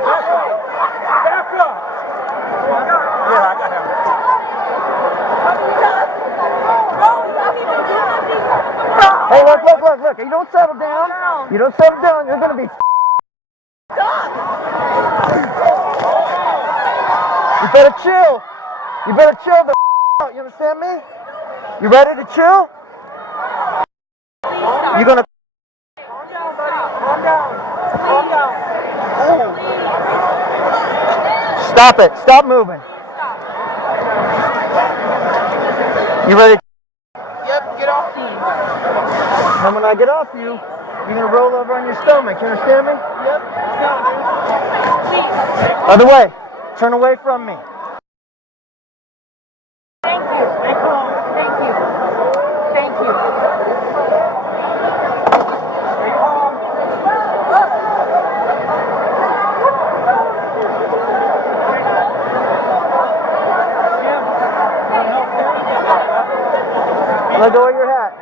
Back up. Back up. Yeah, I got him. Hey, look. You don't settle down. You don't settle down. You're going to be You better chill. You better chill the out. You understand me? You ready to chill? You're going to Calm down, buddy. Calm down. Calm down. Stop it. Stop moving. You ready? Yep, get off me. And when I get off you, you're going to roll over on your stomach. You understand me? Yep. Other way. Turn away from me. Thank you. Thank you. Thank you. Let go of your hat.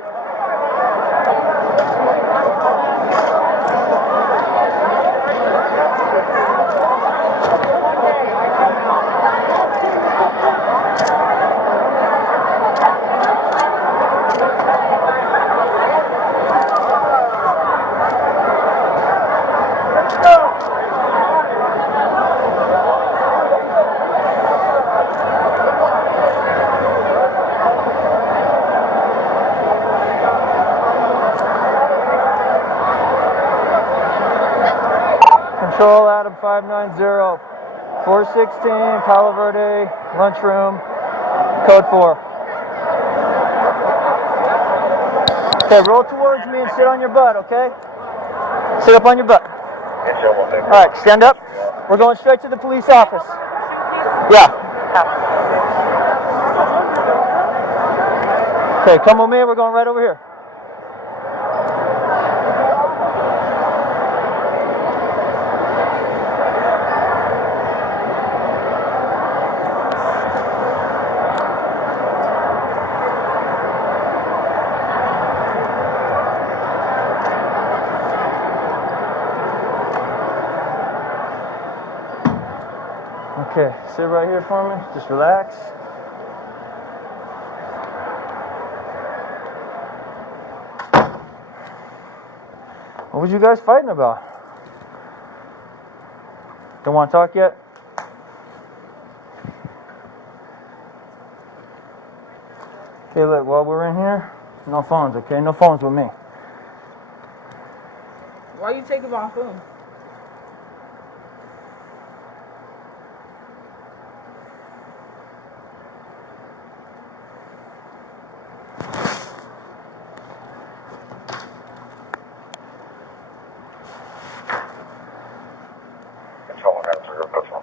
Control Adam 590, 416 Palo Verde lunchroom, code 4. Okay, roll towards me and sit on your butt, okay? Sit up on your butt. Alright, stand up. We're going straight to the police office. Yeah. Okay, come with me. We're going right over here. Okay, sit right here for me. Just relax. What was you guys fighting about? Don't want to talk yet? Okay, look, while we're in here, no phones, okay? No phones with me. Why you taking my phone? Control answer your question.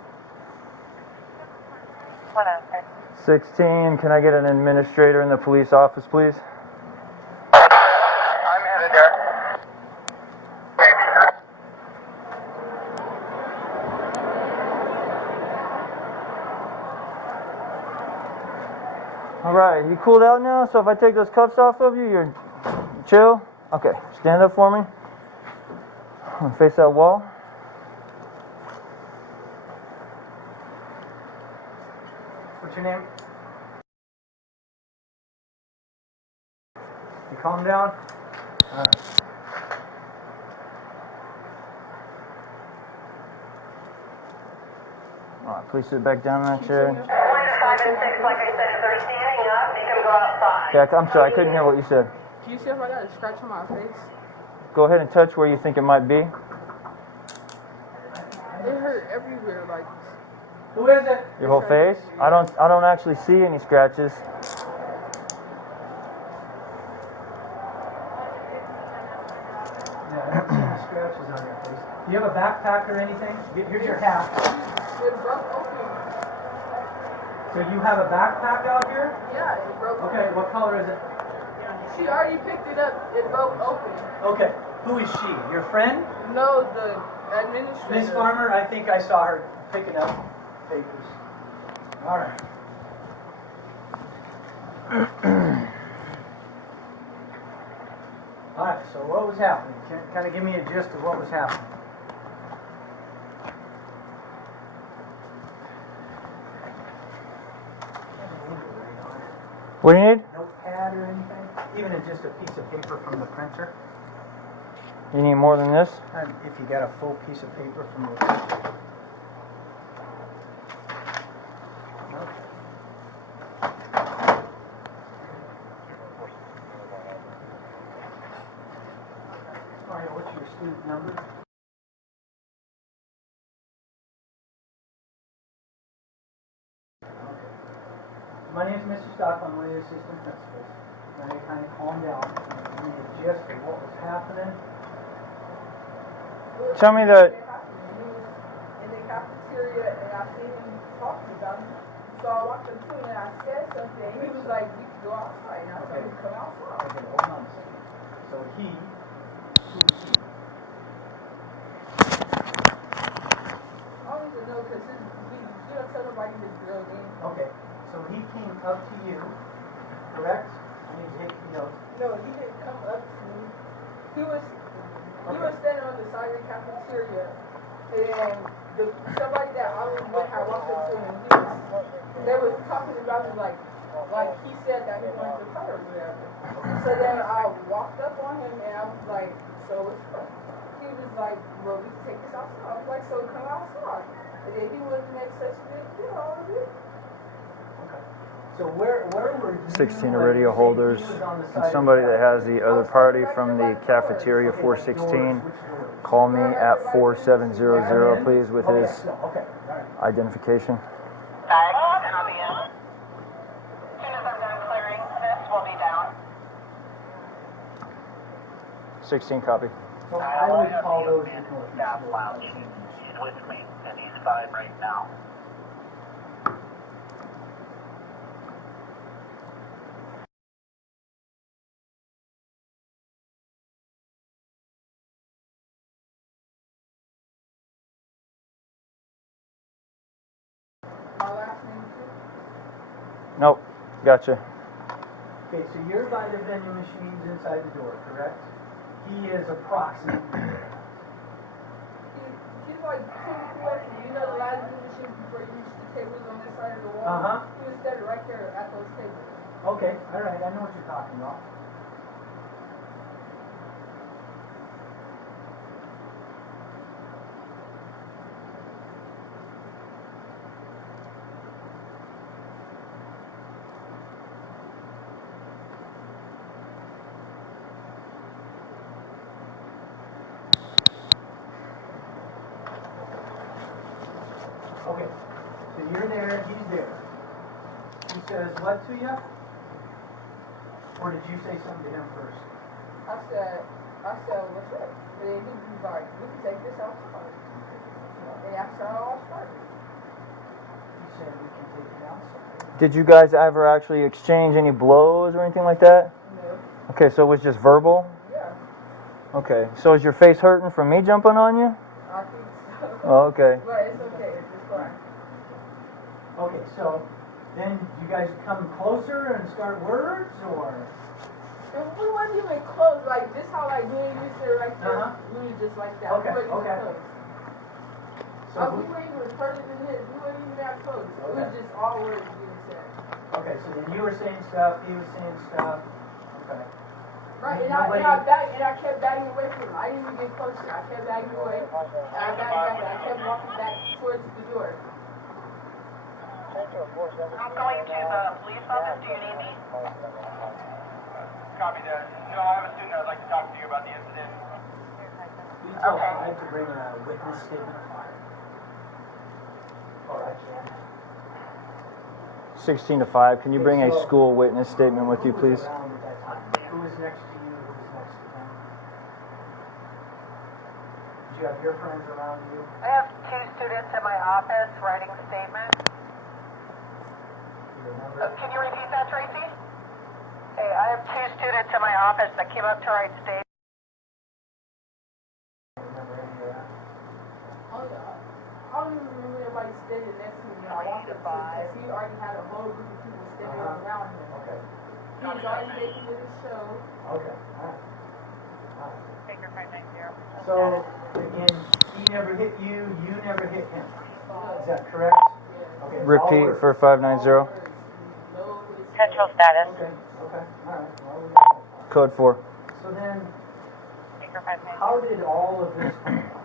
16, can I get an administrator in the police office, please? I'm headed there. Alright, you cooled out now? So if I take those cuffs off of you, you're chill? Okay, stand up for me. I'm gonna face that wall. What's your name? You calm down? Alright. Alright, please sit back down in that chair. 5 and 6, like I said, if they're standing up, make them go outside. Yeah, I'm sorry, I couldn't hear what you said. Can you see if I got a scratch on my face? Go ahead and touch where you think it might be. It hurt everywhere, like. Who is it? Your whole face? I don't actually see any scratches. Yeah, I don't see any scratches on your face. Do you have a backpack or anything? Here's your hat. It broke open. So you have a backpack out here? Yeah, it broke open. Okay, what color is it? She already picked it up. It broke open. Okay, who is she? Your friend? No, the administrator. Miss Farmer? I think I saw her picking up papers. All right. All right, so what was happening? Kind of give me a gist of what was happening. What do you need? Notepad or anything? Even just a piece of paper from the printer? You need more than this? If you got a full piece of paper from the printer. Alright, what's your student number? My name is Mr. Stock. I'm one of the assistant principals. Now you kind of calm down and give me a gist of what was happening. Tell me that. In the cafeteria, and I seen him talking about it. So I walked up to him and I said something. He was like, "We can go outside." And I told him to come outside. Okay, hold on a second. So who is he? I don't even know because he don't tell nobody his real name. Okay, so he came up to you, correct? I need to take the notes. No, he didn't come up to me. He was standing on the side of the cafeteria, and somebody that I was with had walked up to him. They was talking about me like he said that he wanted to fight or whatever. So then I walked up on him and I was like, "So what's up?" He was like, "Well, we can take this outside." I was like, "So come outside." And then he wanted to make such a big deal out of it. Okay. So where were you? 16 radio holders. And somebody that has the other party from the cafeteria 416, call me at 4700, please, with his identification. And I'll be in. As soon as I'm done clearing this, we'll be down. 16 copy. So I would call those staff lounge. He's with me, and he's fine right now. My last name too. Nope. Gotcha. Okay, so you're by the vending machines inside the door, correct? He is approximately. He's like 2 feet away from you. You know the last machine before you reach the tables on this side of the wall? Uh-huh. He was standing right there at those tables. Okay, all right, I know what you're talking about. Okay, so you're there, he's there. He says what to you? Or did you say something to him first? I said, what's up? And then he was like, we can take this outside. And that's how it all started. He said we can take it outside. Did you guys ever actually exchange any blows or anything like that? No. Okay, so it was just verbal? Yeah. Okay, so is your face hurting from me jumping on you? I think so. Oh, okay. But it's okay. It's fine. Okay, so then you guys come closer and start words, or? And we weren't even close. Like, this how, like, me and you sit right there. Uh-huh. We were just like that. Okay, We weren't okay. even close. So We weren't even further than this. We weren't even that close. It was Okay. just all words being said. okay, so then you were saying stuff, he was saying stuff. Okay. Right, and Nobody- I kept bagging away from him. I didn't even get closer. I kept bagging away. And I backed back. I kept walking back towards the door. I'm going to the police office. Do you need me? Copy that. No, I have a student that would like to talk to you about the incident. We told Fred to bring a witness statement of fire. Or I can. 16 to 5. Can you bring a school witness statement with you, please? Who was around at that time? Who was next to you? Who was next to him? Did you have your friends around you? I have 2 students in my office writing statements. Do you remember? Can you repeat that, Tracy? Hey, I have 2 students in my office that came up to write statements. Do you remember any of that? Oh, yeah. I don't even remember everybody standing next to me when I walked up to him. Because he already had a whole group of people standing around him. Okay. He was already making it a show. Okay. All right. All right. Baker 590. So, again, he never hit you, you never hit him. Is that correct? Okay. it's all Repeat words. for 590. No hits Control status. Okay, alright. Well, Code 4. so then, Speaker 5 minutes. how did all of this come about?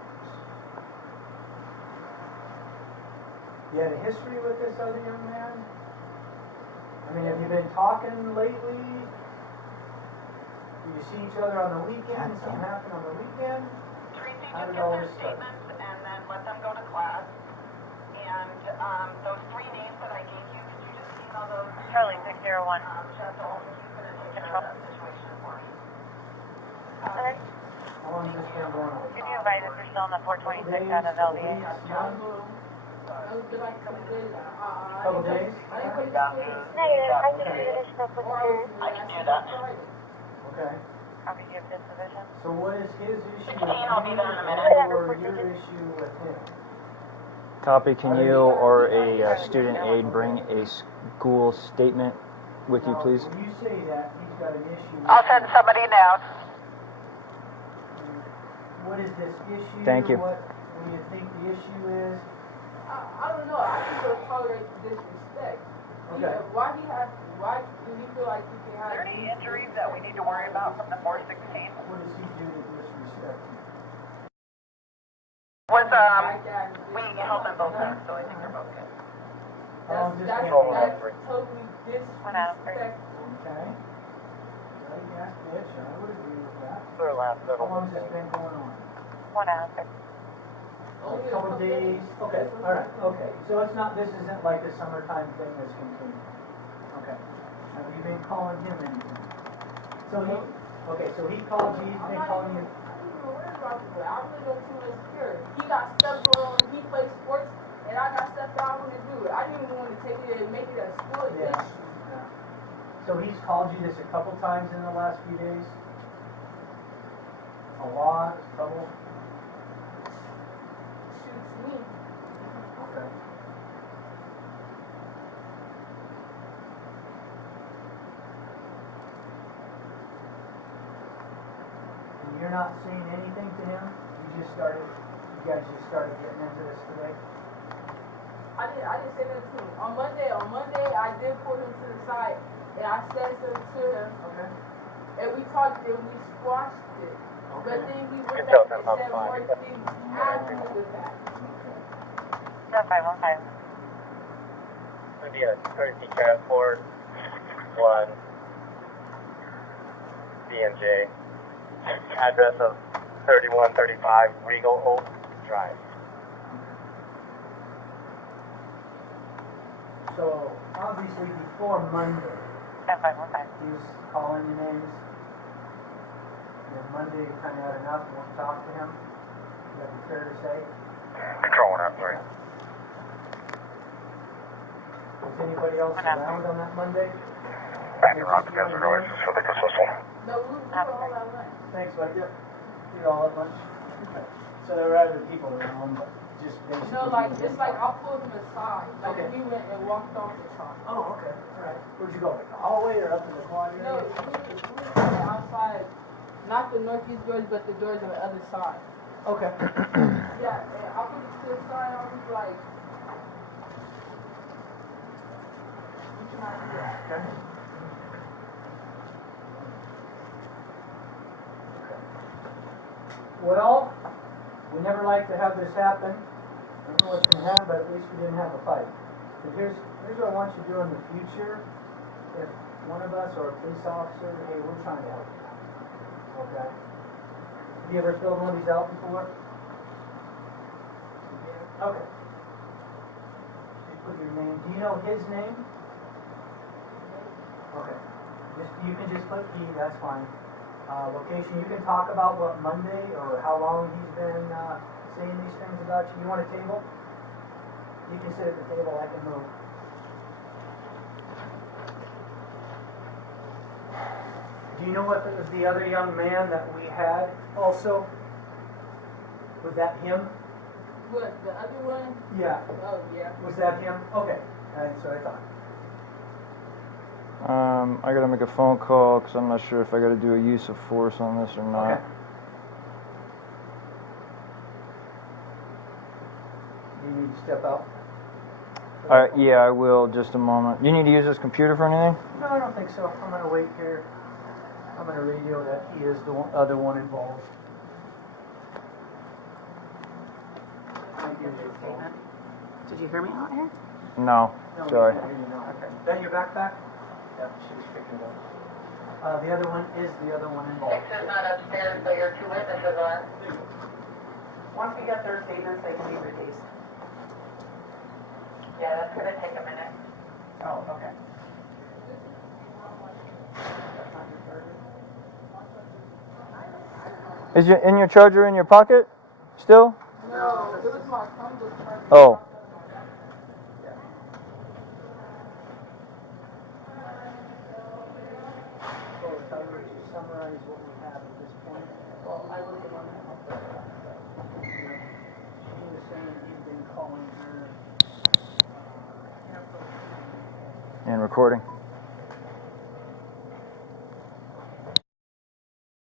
You had a history with this other young man? I mean, have you been talking lately? Do you see each other on the weekend? Something happened on the weekend? Tracy, How just did get all their this start? statements and then let them go to class. And those 3 names that I gave you, could you just email those to Charlie 601. Jessel? He's going to take care of that situation for you. Alright. How long has this been going on? Can you advise if you're still in the 426 out of Couple LVA? weeks, months? Couple days? Negative. I can do additional procedure. I can do that. Okay. Copy of disposition. So what is his issue with 16, I'll be you there in a minute. or your issue with him? Copy. Can you or a student aide bring a school statement with you, Now, please? when you say that, he's got an issue with I'll send you, somebody now. what is this issue? Thank you. What do you think the issue is? I don't know. I just don't tolerate disrespect. Okay. Why do you feel like you can have... Are there any injuries that we need to worry about from the 416? What does he do to disrespect you? Was, like that? we held them both up, so I think they're both good. How long has this That's been going on? totally disrespectful. Okay. Right, yes, bitch, I would agree with that. Their last How little long has this been going on? 1 hour. Only A couple days? Okay, all right, okay. So it's not, this isn't like the summertime thing that's continuing. Okay. Have you been calling him anything? So he, okay, so he called you, he's been calling you. I'm not even worried about that. I really don't too much care. He got stuff going on. He plays sports, and I got stuff that I want to do. I didn't even want to take it and make it a school Yeah. issue. Yeah. So he's called you this a couple times in the last few days? A lot, trouble? Shoots me. Okay. And you're not saying anything to him? You guys just started getting into this today? I didn't say that to him. On Monday, I did pull him to the side, and I said something to him, Okay. and we talked, and we squashed it. But Okay. then he went tell back and them I'm said fine. more things after with that. Okay. 515. It'd be a courtesy transport, 1 DMJ. Address of 3135 Regal Oak Drive. So, obviously before Monday, 515. he was calling you names. And then Monday you kind of had enough and won't talk to him. Is that fair to say? Control 103. Was anybody else around on that Monday? Back around the desert oasis for the system. No, we were all at lunch. Thanks, buddy. Yep. You're all at lunch? Okay. So there were other people around, but just basically... No, like, it's like I pulled him aside. Like, Okay. he went and walked off the top. Oh, okay. All right. Where'd you go? Like the hallway or up in the quadrant? No, we were outside, not the northeast doors, but the doors on the other side. Okay. Yeah, and I put it to the side, I was like, what you trying to do? Okay. Well, we never like to have this happen. I don't know what's going to happen, but at least we didn't have a fight. But here's what I want you to do in the future. If one of us or a police officer, hey, we're trying to help you out. Okay? Have you ever filled one of these out before? Okay. Just put your name. Do you know his name? Okay. You can just put P, that's fine. Location, you can talk about what Monday or how long he's been saying these things about you. You want a table? You can sit at the table, I can move. Do you know what was the other young man that we had also? Was that him? What, the other one? Yeah. Oh, yeah. Was that him? Okay. That's what I thought. I gotta make a phone call because I'm not sure if I gotta do a use of force on this or not. Okay. Do you need to step out? Yeah, I will. Just a moment. You need to use this computer for anything? No, I don't think so. I'm gonna wait here. I'm gonna radio that he is the other one involved. Did you hear me out here? No. Sorry. Okay. Is that your backpack? Yeah, she was picking it up. The other one is the other one involved. Six is not upstairs, but your two witnesses are. Once we get their statements, they can be released. Yeah, that's gonna take a minute. Oh, okay. Is your charger in your pocket still? No, it was my son's charger. Oh. So if I were to summarize what we have at this point, well, I look at one she was saying you've been calling her And recording.